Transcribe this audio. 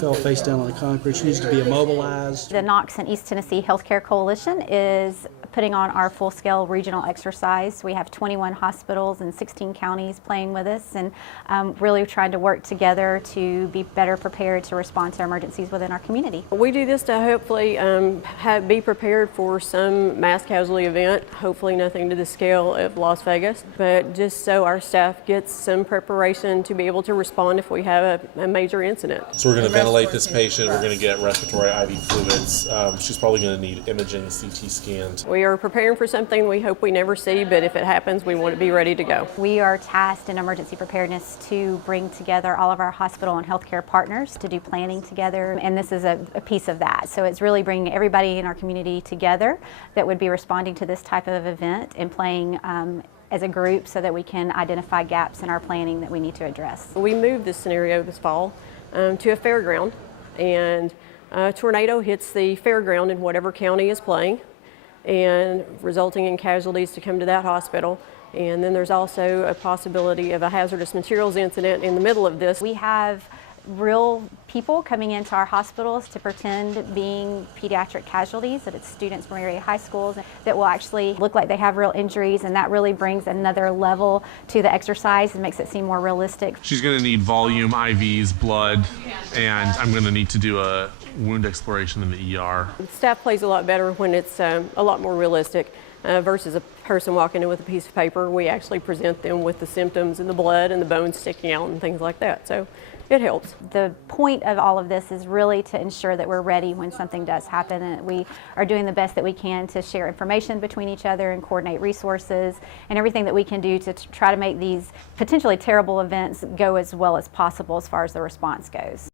fell face down on the concrete. She needs to be immobilized. The Knox and East Tennessee Healthcare Coalition is putting on our full-scale regional exercise. We have 21 hospitals in 16 counties playing with us, and really trying to work together to be better prepared to respond to emergencies within our community. We do this to hopefully be prepared for some mass casualty event, hopefully nothing to the scale of Las Vegas, but just so our staff gets some preparation to be able to respond if we have a major incident. So we're going to ventilate this patient, we're going to get respiratory IV fluids. She's probably going to need imaging, CT scans. We are preparing for something we hope we never see, but if it happens, we want to be ready to go. We are tasked in emergency preparedness to bring together all of our hospital and healthcare partners to do planning together, and this is a piece of that. So it's really bringing everybody in our community together that would be responding to this type of event and playing as a group so that we can identify gaps in our planning that we need to address. We moved this scenario this fall to a fairground, and a tornado hits the fairground in whatever county is playing, and resulting in casualties to come to that hospital. And then there's also a possibility of a hazardous materials incident in the middle of this. We have real people coming into our hospitals to pretend being pediatric casualties, that it's students from area high schools that will actually look like they have real injuries, and that really brings another level to the exercise and makes it seem more realistic. She's going to need volume, IVs, blood, and I'm going to need to do a wound exploration in the ER. Staff plays a lot better when it's a lot more realistic versus a person walking in with a piece of paper. We actually present them with the symptoms and the blood and the bones sticking out and things like that. So it helps. The point of all of this is really to ensure that we're ready when something does happen, and that we are doing the best that we can to share information between each other and coordinate resources and everything that we can do to try to make these potentially terrible events go as well as possible as far as the response goes.